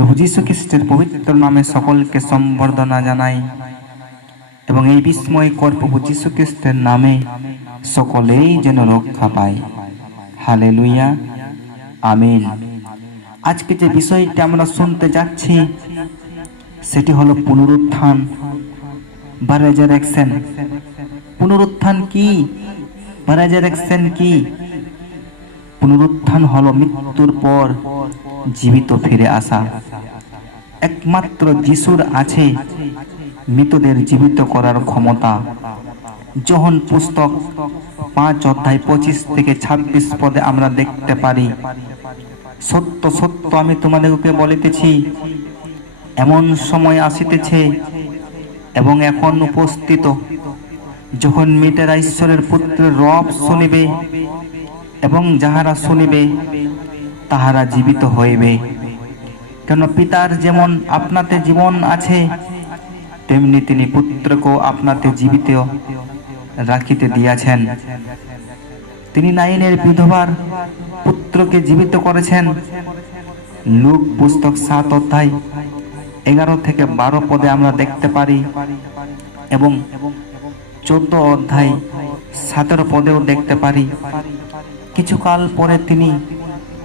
প্রভু যীশু খ্রিস্টের পবিত্র নামে সকলকে সম্বর্ধনা জানাই। এবং এই বিস্ময়কর প্রভু যীশু খ্রিস্টের নামে সকলেই যেন রক্ষা পায়। হালে লুইয়া আমিন। আজকে যে বিষয়টি আমরা শুনতে যাচ্ছি, সেটি হলো পুনরুত্থান। বা রেজারেকশন পুনরুত্থান কি? বা রেজারেকশন কি? পুনরুত্থান হলো মৃত্যুর পর জীবিত ফিরে আসা। একমাত্র যিশুর আছে, মৃতদের জীবিত করার ক্ষমতা। যখন পুস্তক পাঁচ অধ্যায় পঁচিশ থেকে ছাব্বিশ পদে আমরা দেখতে পারি, সত্য সত্য আমি তোমাদেরকে বলিতেছি, এমন সময় আসিতেছে এবং এখন উপস্থিত। যখন মেয়েটেরা ঈশ্বরের পুত্রের রব শুনিবে এবং যাহারা শুনিবে, তাহারা জীবিত হইবে। কেন পিতার যেমন আপনাতে জীবন আছে, তেমনি তিনি পুত্রকেও আপনাতে জীবিত রাখিতে দিয়াছেন। তিনি নাইনের বিধবার পুত্রকে জীবিত করেছেন। লুক পুস্তক সাত অধ্যায় এগারো থেকে বারো পদে আমরা দেখতে পারি এবং চোদ্দ অধ্যায় সতেরো পদেও দেখতে পারি। কিছুকাল পরে তিনি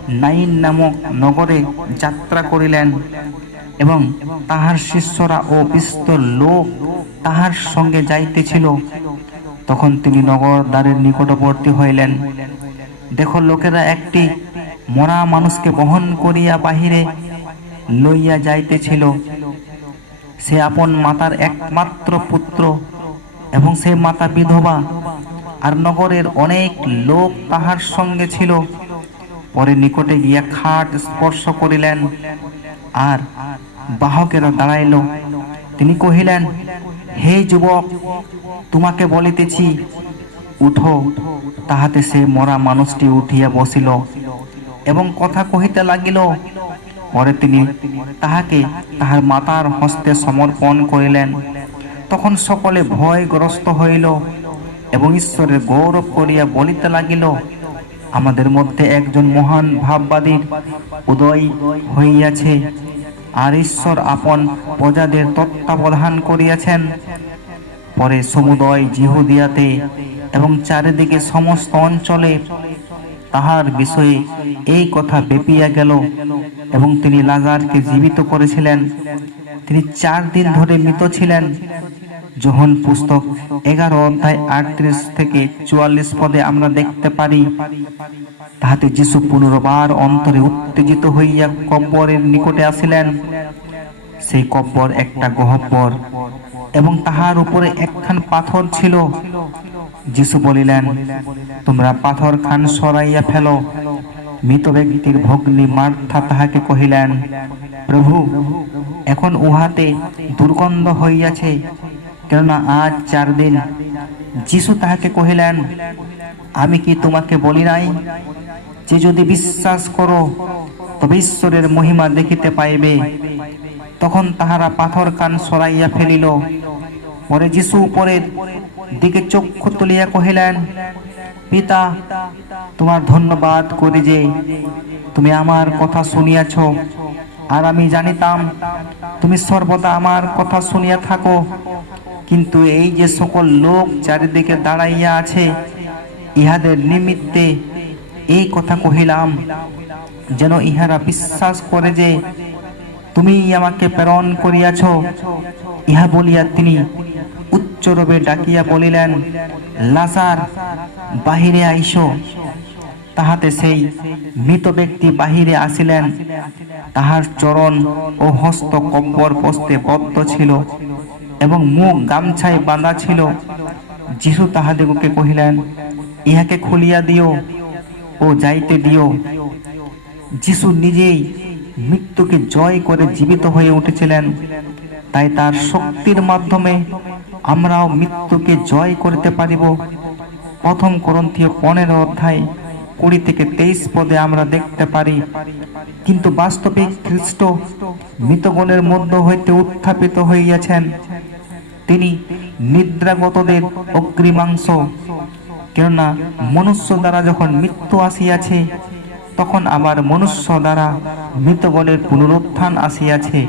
নাইন নামক নগরে যাত্রা করিলেন এবং তাহার শিষ্যরা ও বিস্তর লোক তাহার সঙ্গে যাইতেছিল। তখন তিনি নগর দ্বারের নিকটবর্তী হইলেন। দেখো, লোকেরা একটি মরা মানুষকে বহন করিয়া বাহিরে লইয়া যাইতেছিল। সে আপন মাতার একমাত্র পুত্র এবং সে মাতা বিধবা। আর নগরের অনেক লোক তাহার সঙ্গে ছিল। পরে নিকটে গিয়া খাট স্পর্শ করিলেন আর বাহকেরা দাঁড়াইল। তিনি কহিলেন, হে যুবক, তোমাকে বলিতেছি, উঠো। তাহাতে সে মরা মানুষটি উঠিয়া বসিল এবং কথা কহিতে লাগিল। পরে তিনি তাহাকে তাহার মাতার হস্তে সমর্পণ করিলেন। তখন সকলে ভয়গ্রস্ত হইল এবং ঈশ্বরের গৌরব করিয়া বলিতে লাগিল আমাদের মধ্যে একজন মহান ভাববাদীর উদয় হইয়াছে। আর ঈশ্বর আপন প্রজাদের তত্ত্বাবধান করিয়াছেন। পরে সমুদয় জিহুদিয়াতে এবং চারিদিকে সমস্ত অঞ্চলে তাহার বিষয়ে এই কথা বেপিয়া গেল এবং তিনি লাজারকে জীবিত করেছিলেন। তিনি চার দিন ধরে মৃত ছিলেন। যখন পুস্তক এগারো অধ্যায় আটত্রিশ থেকে চুয়াল্লিশ পদে আমরা দেখতে পারি, তাহাতে যিশু পুনর্বার অন্তরে উত্তেজিত হইয়া কব্বরের নিকটে আসিলেন। সেই কব্বর একটা গহব্বর এবং তাহার উপরে একখান পাথর ছিল। যিশু বলিলেন, তোমরা পাথর খান সরাইয়া ফেলো। মৃত ব্যক্তির ভগ্নী মার্থা তাহাকে কহিলেন, প্রভু, এখন উহাতে দুর্গন্ধ হইয়াছে। কেননা আজ চার দিন যিশু তাহাকে কহিলেন, আমি কি তোমাকে বলি নাই যে যদি বিশ্বাস করো, তবে ঈশ্বরের মহিমা দেখিতে পাইবে? তখন তাহারা পাথর কান সরাইয়া ফেলিল। পরে যিশু উপরের দিকে চক্ষু তুলিয়া কহিলেন, পিতা, তোমার ধন্যবাদ করি যে তুমি আমার কথা শুনিয়াছ। আর আমি জানিতাম, তুমি সর্বদা আমার কথা শুনিয়া থাকো। কিন্তু এই যে সকল লোক চারিদিকে দাঁড়াইয়া আছে, ইহাদের নিমিত্তে এই কথা কহিলাম, যেন ইহারা বিশ্বাস করে যে তুমি আমাকে প্রেরণ করিয়াছ। ইহা বলিয়া তিনি উচ্চরবে ডাকিয়া বলিলেন, লাসার, বাহিরে আইসো। তাহাতে সেই মৃত ব্যক্তি বাহিরে আসিলেন। তাহার চরণ ও হস্ত কব্বর পোস্তে বদ্ধ ছিল। এবং মুখ গামছায় বাঁধা ছিল। যিশু তাহাদিগকে কহিলেন, ইহাকে খুলিয়া দিও ও যাইতে দিও। যিশু নিজেই মৃত্যুকে জয় করে জীবিত হয়ে উঠেছিলেন। তাই তার শক্তির মাধ্যমে আমরাও মৃত্যুকে জয় করতে পারিব। প্রথম করন্থীয় পনেরো অধ্যায় কুড়ি থেকে তেইশ পদে আমরা দেখতে পারি। কিন্তু বাস্তবে খ্রিস্ট মৃতগণের মধ্য হইতে উত্থাপিত হইয়াছেন। তিনি নিদ্রাগতদের অগ্রিমাংশ। কেননা মনুষ্য দ্বারা যখন মৃত্যু আসিয়াছে, তখন আবার মনুষ্য দ্বারা মৃতগণের পুনরুত্থান আসিয়াছে।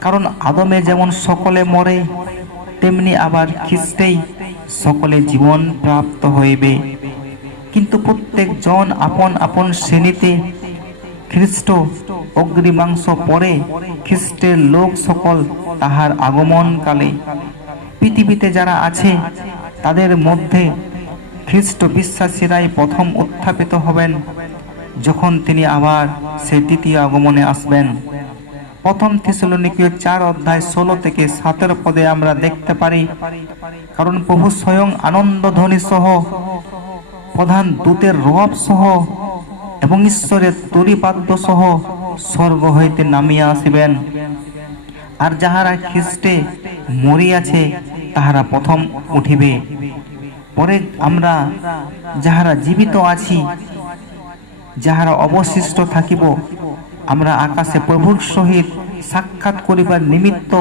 কারণ আদমে যেমন সকলে মরে, তেমনি আবার খ্রিস্টেই সকলে জীবন প্রাপ্ত হইবে। কিন্তু প্রত্যেক জন আপন আপন শ্রেণীতে খ্রিস্ট অগ্রিমাংস পরে খ্রিস্টের লোক সকল তাহার আগমনকালে। পৃথিবীতে যারা আছে, তাদের মধ্যে খ্রিস্ট বিশ্বাসীরাই প্রথম উত্থাপিত হবেন যখন তিনি আবার সে দ্বিতীয় আগমনে আসবেন। প্রথম থিসলনিকীয় চার অধ্যায় ষোলো থেকে সতেরো পদে আমরা দেখতে পারি, কারণ প্রভু স্বয়ং আনন্দ ধ্বনি সহ প্রধান দূতের রব সহ এবং ঈশ্বরের তরিবাদ্য সহ স্বর্গ হইতে নামিয়া আসিবেন। আর যাহারা খ্রিস্টে মরিয়াছে, তাহারা প্রথম উঠিবে। পরে আমরা যাহারা জীবিত আছি, যাহারা অবশিষ্ট থাকিব, আমরা আকাশে প্রভুর সহিত সাক্ষাৎ করিবার নিমিত্ত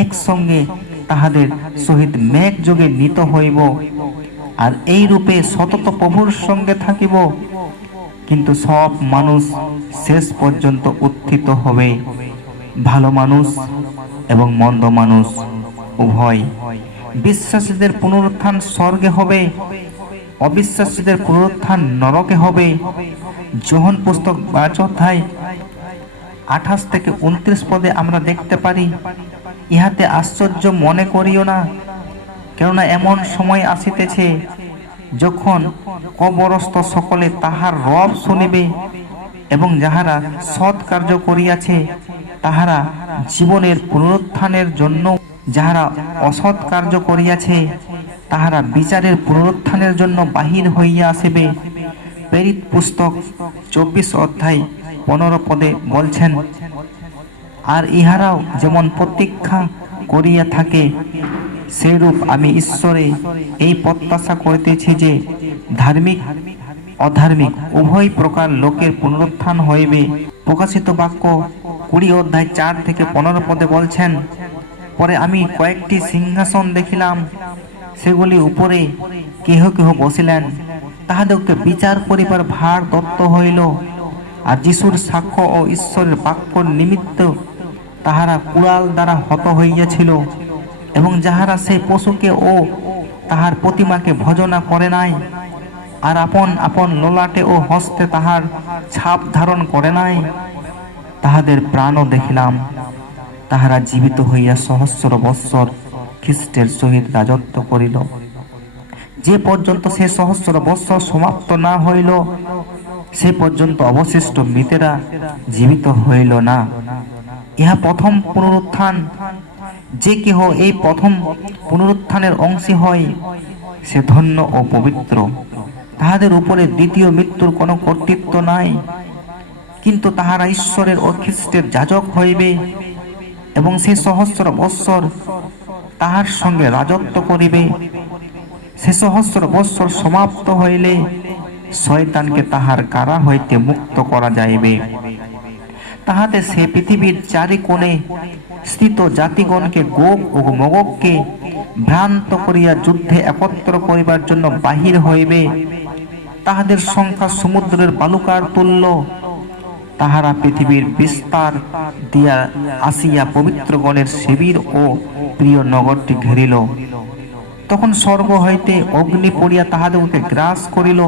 একসঙ্গে তাহাদের সহিত মেঘ যোগে নিত হইব। আর এই রূপে সতত প্রভুর সঙ্গে থাকিব। কিন্তু সব মানুষ শেষ পর্যন্ত উত্থিত হবে। ভালো মানুষ এবং মন্দ মানুষ উভয়। বিশ্বাসীদের পুনরুত্থান স্বর্গে হবে। অবিশ্বাসীদের পুনরুত্থান নরকে হবে। যোহন পুস্তক পাঁচ অধ্যায় আঠাশ থেকে উনত্রিশ পদে আমরা দেখতে পারি, ইহাতে আশ্চর্য মনে করিও না। কেননা এমন সময় আসিতেছে যখন কবরস্থ সকলে তাহার রব শুনিবে এবং যাহারা সৎ কার্য করিয়াছে, তাহারা জীবনের পুনরুত্থানের জন্য যাহারা অসৎ কার্য করিয়াছে, তাহারা বিচারের পুনরুত্থানের জন্য বাহির হইয়া আসিবে। প্রেরিত পুস্তক চব্বিশ অধ্যায় পনেরো পদে বলছেন, আর ইহারাও যেমন প্রতীক্ষা করিয়া থাকে সেরূপ আমি ঈশ্বরে এই প্রত্যাশা করিতেছি যে ধার্মিক, অধার্মিক, উভয় প্রকার লোকের পুনরুত্থান হইবে। প্রকাশিত বাক্য কুড়ি অধ্যায় চার থেকে পনেরো পদে বলছেন, পরে আমি কয়েকটি সিংহাসন দেখিলাম, সেগুলি উপরে কেহ কেহ বসিলেন। তাহাদেরকে বিচার করিবার ভার দত্ত হইল, আর যিশুর সাক্ষ্য ও ঈশ্বরের বাক্য নিমিত্ত তাহারা কুড়াল দ্বারা হত হইয়াছিল। এবং যাহারা সেই পশুকে ও তাহার প্রতিমাকে ভজনা করে নাই, আর আপন আপন লোলাটে ও হস্তে তাহার ছাপ ধারণ করে নাই, তাহাদের প্রাণও দেখিলাম। তাহারা জীবিত হইয়া সহস্র বৎসর খ্রিস্টের সহিত রাজত্ব করিল। যে পর্যন্ত সে সহস্র বৎসর সমাপ্ত না হইল, সে পর্যন্ত অবশিষ্ট মৃতেরা জীবিত হইল না। ইহা প্রথম পুনরুত্থান যে কেহ এই প্রথম পুনরুত্থানের অংশী হয়, সে ধন্য ও পবিত্র। তাহাদের উপরে দ্বিতীয় মৃত্যুর কোনো কর্তৃত্ব নাই, কিন্তু তাহারা ঈশ্বরের ও খ্রিস্টের যাজক হইবে এবং সে সহস্র বৎসর তাহার সঙ্গে রাজত্ব করিবে। সে সহস্র বৎসর সমাপ্ত হইলে শয়তানকে তাহার কারা হইতে মুক্ত করা যাইবে? তাহাতে সে পৃথিবীর চারি কোণে স্থিত জাতিগণকে গোপ ও মগককে ভ্রান্ত করিয়া যুদ্ধে একত্র করিবার জন্য বাহির হইবে। তাহাদের সংখ্যা সমুদ্রের বালুকার তুল্য। তাহারা পৃথিবীর বিস্তার দিয়া আসিয়া পবিত্রগণের শিবির ও প্রিয় নগরটি ঘেরিল। তখন স্বর্গ হইতে অগ্নি পড়িয়া তাহাদেরকে গ্রাস করিল।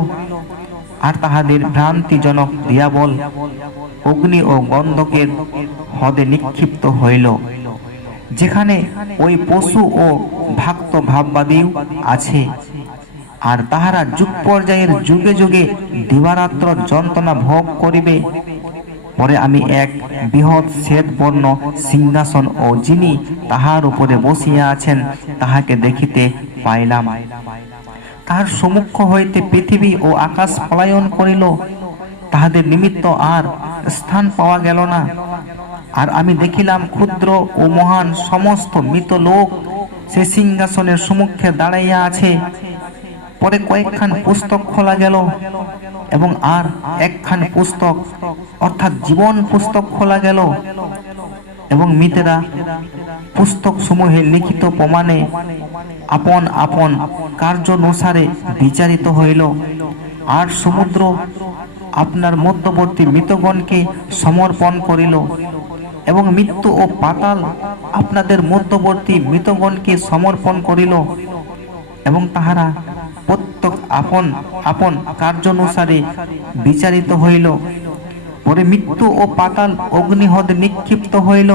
আর তাহাদের ভ্রান্তিজনক দিয়াবল অগ্নি ও গন্ধকের হদে নিক্ষিপ্ত হইল। যেখানে ওই পশু ও ভক্ত ভাববাদীও আছে। আর তাহারা যুগ পর্যায়ের যুগে যুগে দিবারাত্র যন্ত্রণা ভোগ করিবে। পরে আমি এক বৃহৎ শ্বেত বর্ণ সিংহাসন ও যিনি তাহার উপরে বসিয়া আছেন, তাহাকে দেখিতে পাইলাম। তাহার সমুখ হইতে পৃথিবী ও আকাশ পলায়ন করিল। তাহাদের নিমিত্ত আর স্থান পাওয়া গেল না। আর আমি দেখিলাম ক্ষুদ্র ও মহান সমস্ত মৃত লোক সে সিংহাসনের সম্মুখে দাঁড়াইয়া আছে। পরে কয়েকখান পুস্তক খোলা গেল এবং আর একখান পুস্তক, অর্থাৎ জীবন পুস্তক খোলা গেল। এবং মৃতেরা পুস্তক সমূহে লিখিত প্রমাণে আপন আপন কার্য অনুসারে বিচারিত হইল। আর সমুদ্র আপনার মধ্যবর্তী মৃতগণকে সমর্পণ করিল এবং মৃত্যু ও পাতাল আপনাদের মধ্যবর্তী মৃতগণকে সমর্পণ করিল এবং তাহারা প্রত্যেক আপন আপন কার্যানুসারে বিচারিত হইল। পরে মৃত্যু ও পাতাল অগ্নিহদ নিক্ষিপ্ত হইল।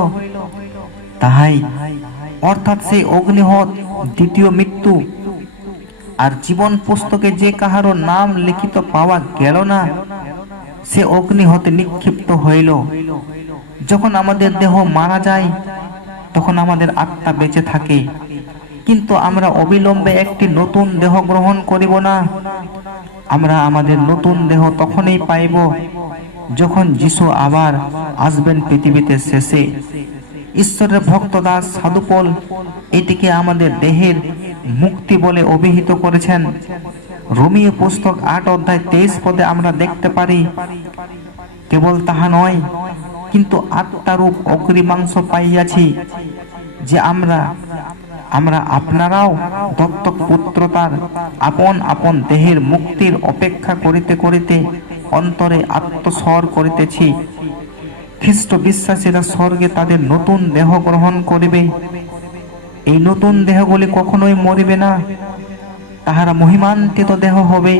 তাহাই, অর্থাৎ সেই অগ্নিহদ, দ্বিতীয় মৃত্যু। আর জীবন পুস্তকে যে কাহারও নাম লিখিত পাওয়া গেল না সে অগ্নি হতে নিক্ষিপ্ত হইল। যখন আমাদের দেহ মারা যায়, তখন আমাদের আত্মা বেঁচে থাকে। কিন্তু আমরা অবিলম্বে একটি নতুন দেহ গ্রহণ করিব না। আমরা আমাদের নতুন দেহ তখনই পাইব যখন যিশু আবার আসবেন পৃথিবীতে শেষে। ঈশ্বরের ভক্ত দাস সাধুপল এটিকে আমাদের দেহের মুক্তি বলে অভিহিত করেছেন। রোমিও পুস্তক আট অধ্যায় তেইশ পদে আমরা দেখতে পারি, কেবল তাহা নয়, কিন্তু আত্মারূপ অগ্রিমাংস পাইয়াছি যে আমরা আমরা আপনারাও দত্তক পুত্রতার আপন আপন দেহের মুক্তির অপেক্ষা করিতে করিতে অন্তরে আত্মস্বর করিতেছি। খ্রিস্ট বিশ্বাসীরা স্বর্গে তাদের নতুন দেহ গ্রহণ করিবে। এই নতুন দেহগুলি কখনোই মরিবে না। তাহারা মহিমান্বিত দেহ হবে,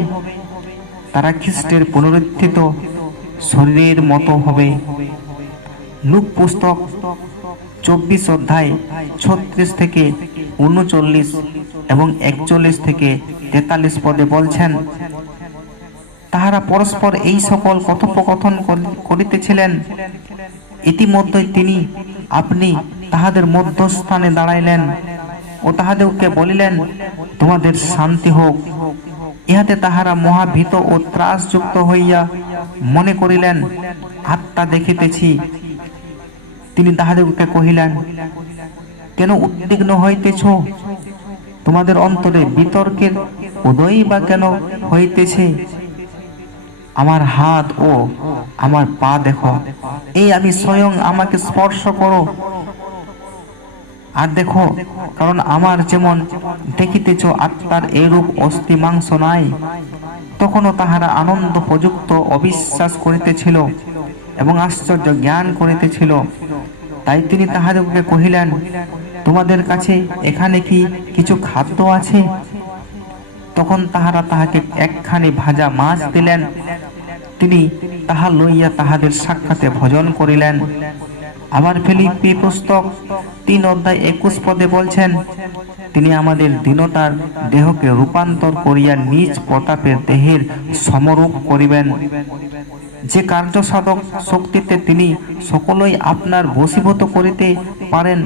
তারা খ্রিস্টের পুনরুত্থিত শরীরের মতো হবে। লুক পুস্তক চব্বিশ অধ্যায় ছত্রিশ থেকে উনচল্লিশ এবং একচল্লিশ থেকে তেতাল্লিশ পদে বলছেন, তাহারা পরস্পর এই সকল কথোপকথন করিতেছিলেন। ইতিমধ্যে তিনি আপনি তাহাদের মধ্যস্থানে দাঁড়াইলেন। ও তাহাদেরকে বলিলেন, তোমাদের শান্তি হোক। ইহাতে তাহারা মহাভীত ও ত্রাসযুক্ত হইয়া মনে করিলেন, আত্মা দেখিতেছি। তিনি তাহাদেরকে কহিলেন, কেন উদ্বিগ্ন হইতেছ? তোমাদের অন্তরে বিতর্কের উদয় বা কেন হইতেছে? আমার হাত ও আমার পা দেখো। এই আমি স্বয়ং আমাকে স্পর্শ করো। আর দেখো, কারণ আমার যেমন দেখিতেছ আত্মার এরূপ অস্থি মাংস নাই, তখনও তাহারা আনন্দ প্রযুক্ত অবিশ্বাস করিতেছিল এবং আশ্চর্য জ্ঞান করিতেছিল। তাই তিনি তাহাদেরকে কহিলেন, তোমাদের কাছে এখানে কি কিছু খাদ্য আছে? তখন তাহারা তাহাকে একখানি ভাজা মাছ দিলেন। তিনি তাহা লইয়া তাহাদের সাক্ষাতে ভজন করিলেন। আবার ফিলিপি পুস্তক তিন অধ্যায় একুশ পদে বলছেন, তিনি আমাদের দীনতার দেহকে রূপান্তর করিয়া নিজ প্রতাপের দেহের সমরূপ করিবেন। যে কার্য সাধক শক্তিতে তিনি সকলই আপনার বশীভূত করিতে পারেন,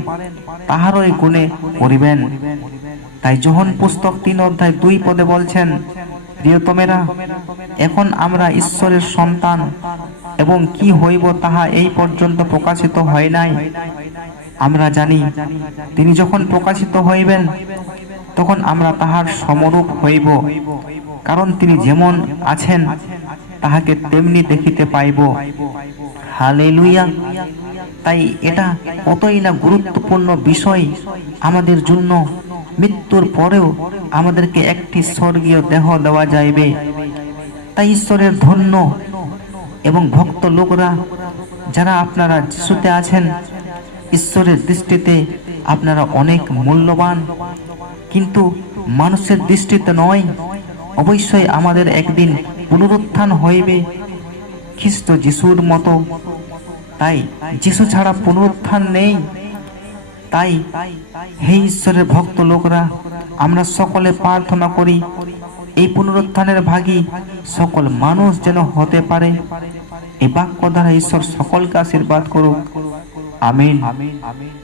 তাহারই গুণে করিবেন। তাই যোহন পুস্তক তিন অধ্যায় দুই পদে বলছেন, প্রিয়তমেরা, এখন আমরা ঈশ্বরের সন্তান এবং কি হইব তাহা এই পর্যন্ত প্রকাশিত হয় নাই। আমরা জানি, তিনি যখন প্রকাশিত হইবেন, তখন আমরা তাহার সমরূপ হইব। কারণ তিনি যেমন আছেন, তাহাকে তেমনি দেখিতে পাইব। হালেলুয়া! তাই এটা কতই না গুরুত্বপূর্ণ বিষয় আমাদের জন্য। মৃত্যুর পরেও আমাদেরকে একটি স্বর্গীয় দেহ দেওয়া যাইবে। তাই ঈশ্বরের ধন্য। এবং ভক্ত লোকরা যারা আপনারা যিশুতে আছেন, ঈশ্বরের দৃষ্টিতে আপনারা অনেক মূল্যবান। কিন্তু মানুষের দৃষ্টিতে নয়, অবশ্যই আমাদের একদিন পুনরুত্থান হইবে খ্রিস্ট যিশুর মতো। তাই যিশু ছাড়া পুনরুত্থান নেই। তাই হে ঈশ্বরের ভক্ত লোকরা, আমরা সকলে প্রার্থনা করি এই পুনরুত্থানের ভাগী সকল মানুষ যেন হতে পারে। এই বাক্য দ্বারা ঈশ্বর সকলকে আশীর্বাদ করুক। আমিন। আমিন আমিন।